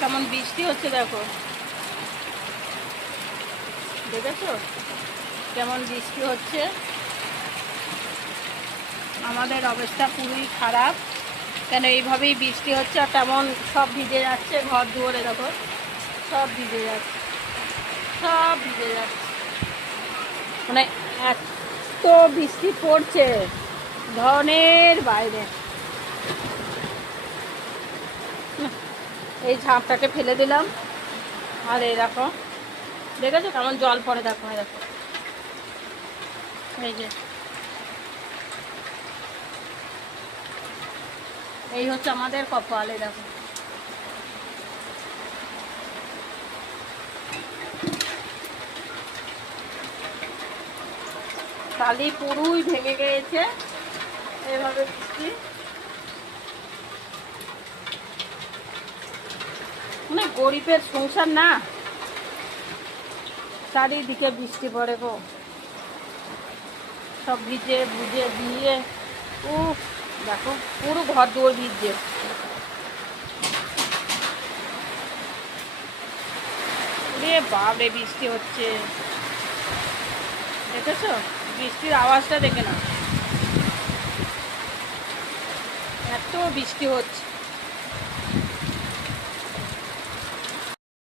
কেমন বৃষ্টি হচ্ছে দেখো, দেখেছো কেমন বৃষ্টি হচ্ছে। আমাদের অবস্থা পুরোই খারাপ, কেন এইভাবেই বৃষ্টি হচ্ছে আর তেমন সব ভিজে যাচ্ছে। ঘর দুয়ারে দেখো সব ভিজে যাচ্ছে, সব ভিজে যাচ্ছে। মানে এত বৃষ্টি পড়ছে ধরনের বাইরে। এই ঝাঁপটাকে ফেলে দিলাম। আর এই দেখো, দেখেছো কেমন জল পড়ে, দেখো দেখো এই যে, এই হচ্ছে আমাদের কপাল। এই দেখো কালি পুরোই ভেঙে গিয়েছে এভাবে বৃষ্টি। মানে গরিবের সংসার না, চারিদিকে বৃষ্টি পড়ে গো, সব ভিজে বুঝে দিয়ে। উফ দেখো পুরো ঘর দুয়ার ভিজছে। রে বাপরে বৃষ্টি হচ্ছে, দেখেছো বৃষ্টির আওয়াজটা দেখে না, এত বৃষ্টি হচ্ছে।